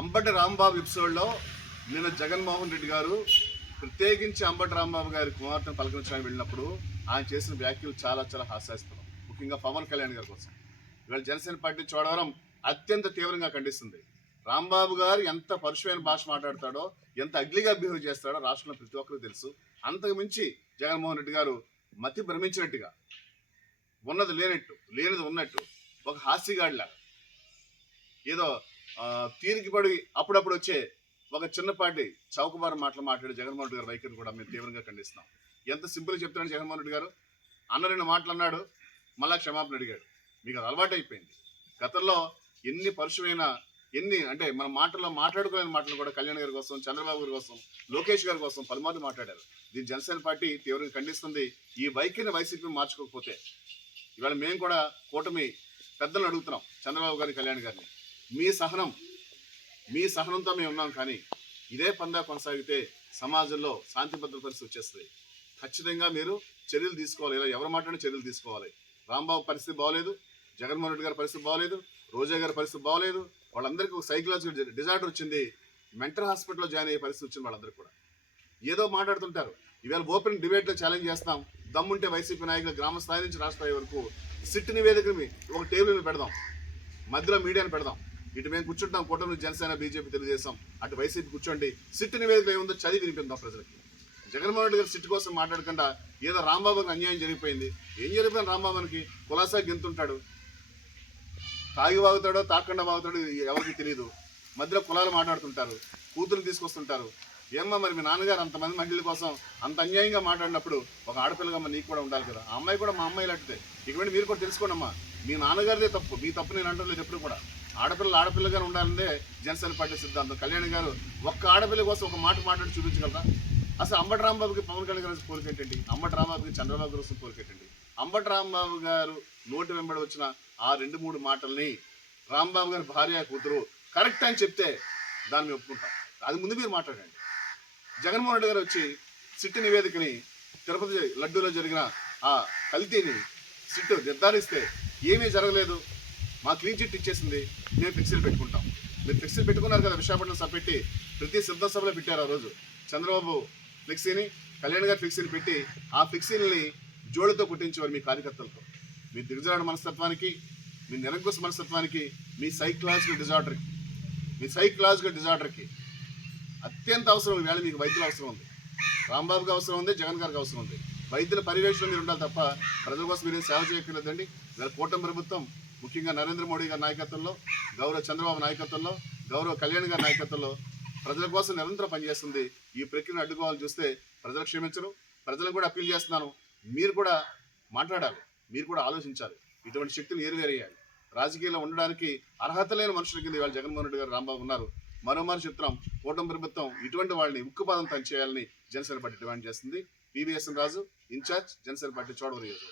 అంబటి రాంబాబు ఎపిసోడ్లో నిన్న జగన్మోహన్ రెడ్డి గారు ప్రత్యేకించి అంబటి రాంబాబు గారి కుమార్తెను పలకరించడానికి వెళ్ళినప్పుడు ఆయన చేసిన వ్యాఖ్యలు చాలా చాలా హాస్యాస్పదం. ముఖ్యంగా పవన్ కళ్యాణ్ గారి కోసం ఇవాళ జనసేన పార్టీ చోడవరం అత్యంత తీవ్రంగా ఖండిస్తుంది. రాంబాబు గారు ఎంత పరుషమైన భాష మాట్లాడతాడో, ఎంత అగ్లీగా బిహేవ్ చేస్తాడో రాష్ట్రంలో ప్రతి ఒక్కరూ తెలుసు. అంతకు మించి జగన్మోహన్ రెడ్డి గారు మతి భ్రమించినట్టుగా, ఉన్నది లేనట్టు, లేనిది ఉన్నట్టు, ఒక హాస్యగాడిలాగా ఏదో తీరికి పడి అప్పుడప్పుడు వచ్చే ఒక చిన్నపాటి చౌకబారు మాటలు మాట్లాడే జగన్మోహన్ రెడ్డి గారి వైఖరిని కూడా మేము తీవ్రంగా ఖండిస్తున్నాం. ఎంత సింపుల్గా చెప్తున్నాడు జగన్మోహన్ రెడ్డి గారు. అన్న రెండు మాటలు అన్నాడు, మళ్ళా క్షమాపణ అడిగాడు. మీకు అది అలవాటు అయిపోయింది. గతంలో ఎన్ని పరుషమైన అంటే మన మాటల్లో మాట్లాడుకోలేని మాటలు కూడా కళ్యాణ్ గారి కోసం, చంద్రబాబు గారి కోసం, లోకేష్ గారి కోసం పలుమార్లు మాట్లాడారు. దీన్ని జనసేన పార్టీ తీవ్రంగా ఖండిస్తుంది. ఈ వైఖరిని వైసీపీ మార్చుకోకపోతే ఇవాళ మేము కూడా కూటమి పెద్దలను అడుగుతున్నాం, చంద్రబాబు గారి, కళ్యాణ్ గారిని, మీ సహనంతో మేము ఉన్నాం. కానీ ఇదే పందా కొనసాగితే సమాజంలో శాంతి భద్రత పరిస్థితి వచ్చేస్తుంది. ఖచ్చితంగా మీరు చర్యలు తీసుకోవాలి. ఇలా ఎవరు మాట్లాడిన చర్యలు తీసుకోవాలి. రాంబాబు పరిస్థితి బాగోలేదు, జగన్మోహన్ రెడ్డి గారి పరిస్థితి బాగోలేదు, రోజా గారి పరిస్థితి బాగోలేదు. వాళ్ళందరికీ ఒక సైకలాజికల్ డిజార్డర్ వచ్చింది. మెంటల్ హాస్పిటల్లో జాయిన్ అయ్యే పరిస్థితి వచ్చింది వాళ్ళందరికీ కూడా. ఏదో మాట్లాడుతుంటారు. ఇవాళ ఓపెన్ డిబేట్లో ఛాలెంజ్ చేస్తాం. దమ్ముంటే వైసీపీ నాయకులు గ్రామ స్థాయి నుంచి రాష్ట్ర స్థాయి వరకు సిట్ నివేదికని ఒక టేబుల్ మీద పెడదాం, మధ్యలో మీడియాని పెడదాం. ఇటు మేము కూర్చుంటాం, కూటమి జనసేన, బీజేపీ, తెలుగుదేశం, అటు వైసీపీ కూర్చోండి. సిట్ నివేదిక ఏముందో చదివి వినిపిద్దాం ప్రజలకి. జగన్మోహన్ రెడ్డి గారు సిట్ కోసం మాట్లాడకుండా ఏదో రాంబాబుకి అన్యాయం జరిగిపోయింది. ఏం జరిగిపోయింది? రాంబాబుకి కులాసా గెంతుంటాడు, తాగి వాగుతాడో తాకుండా వాగుతాడో ఎవరికి తెలియదు. మధ్యలో కులాలు మాట్లాడుతుంటారు, కూతురు తీసుకొస్తుంటారు. ఏమ్మా మరి మీ నాన్నగారు అంతమంది మహిళల కోసం అంత అన్యాయంగా మాట్లాడినప్పుడు ఒక ఆడపిల్లగా నీకు కూడా ఉండాలి కదా. ఆ అమ్మాయి కూడా మా అమ్మాయి లాంటిదే. ఇటువంటి మీరు కూడా తెలుసుకోండి అమ్మా. మీ నాన్నగారిదే తప్పు, మీ తప్పు నేను అంటలేదు ఎప్పుడు కూడా. ఆడపిల్లగానే ఉండాలంటే జనసేన పార్టీ సిద్ధాంతం. కళ్యాణ్ గారు ఒక్క ఆడపిల్ల కోసం ఒక మాట మాట్లాడి చూపించగలరా? అసలు అంబటి రాంబాబుకి పవన్ కళ్యాణ్ గారు పోలికెట్టండి, అంబటి రాంబాబుకి చంద్రబాబు గారు పోలికెట్టండి. అంబటి రాంబాబు గారు నోటి వెంబడి వచ్చిన ఆ 2-3 మాటల్ని రాంబాబు గారి భార్య, కూతురు కరెక్ట్ అని చెప్తే దాన్ని మేము ఒప్పుకుంటాం. అది ముందు మీరు మాట్లాడండి. జగన్మోహన్ రెడ్డి గారు వచ్చి సిట్ నివేదికని, తిరుపతి లడ్డూలో జరిగిన ఆ కల్తీని సిట్ నిర్ధారిస్తే ఏమీ జరగలేదు, మా క్లీన్ చిట్ ఇచ్చేసింది, మేము ఫ్లెక్సీలు పెట్టుకుంటాం. మీరు ఫ్లెక్సీలు పెట్టుకున్నారు కదా, విశాఖపట్నం సభ పెట్టి ప్రతి సిద్ధ సభలో పెట్టారు. ఆ రోజు చంద్రబాబు ఫ్లెక్సీని, కళ్యాణ్ గారి ఫ్లెక్సీని పెట్టి ఆ ఫ్లెక్సీలని జోడుతో కుట్టించేవారు మీ కార్యకర్తలతో. మీ దిగజారుడు మనస్తత్వానికి, మీ నిరంకుశ మనస్తత్వానికి, మీ సైకలాజికల్ డిజార్డర్కి అత్యంత అవసరం. ఈవేళ మీకు వైద్యుల అవసరం ఉంది, రాంబాబుకి అవసరం ఉంది, జగన్ గారికి అవసరం ఉంది. వైద్యుల పర్యవేక్షణ మీరు ఉండాలి తప్ప ప్రజల కోసం మీరేం సేవ చేయక్కర్లేదండి. ఇవాళ కూటమి ప్రభుత్వం ముఖ్యంగా నరేంద్ర మోడీ గారి నాయకత్వంలో, గౌరవ చంద్రబాబు నాయకత్వంలో, గౌరవ కళ్యాణ్ గారి నాయకత్వంలో ప్రజల కోసం నిరంతరం పనిచేస్తుంది. ఈ ప్రక్రియను అడ్డుకోవాలని చూస్తే ప్రజలు క్షమించరు. ప్రజలను కూడా అప్పీల్ చేస్తున్నాను, మీరు కూడా మాట్లాడాలి, మీరు కూడా ఆలోచించాలి. ఇటువంటి శక్తిని ఏరివేరేయాలి. రాజకీయాల్లో ఉండడానికి అర్హత లేని మనుషుల కింద ఇవాళ జగన్మోహన్ రెడ్డి గారు, రాంబాబు ఉన్నారు. మరోమారు చెప్తున్నాం, కూటమి ప్రభుత్వం ఇటువంటి వాళ్ళని ఉక్కుపాదం పనిచేయాలని జనసేన పార్టీ డిమాండ్ చేస్తుంది. పివిఎస్ రాజు, ఇన్ఛార్జ్, జనసేన పార్టీ చోడవరం.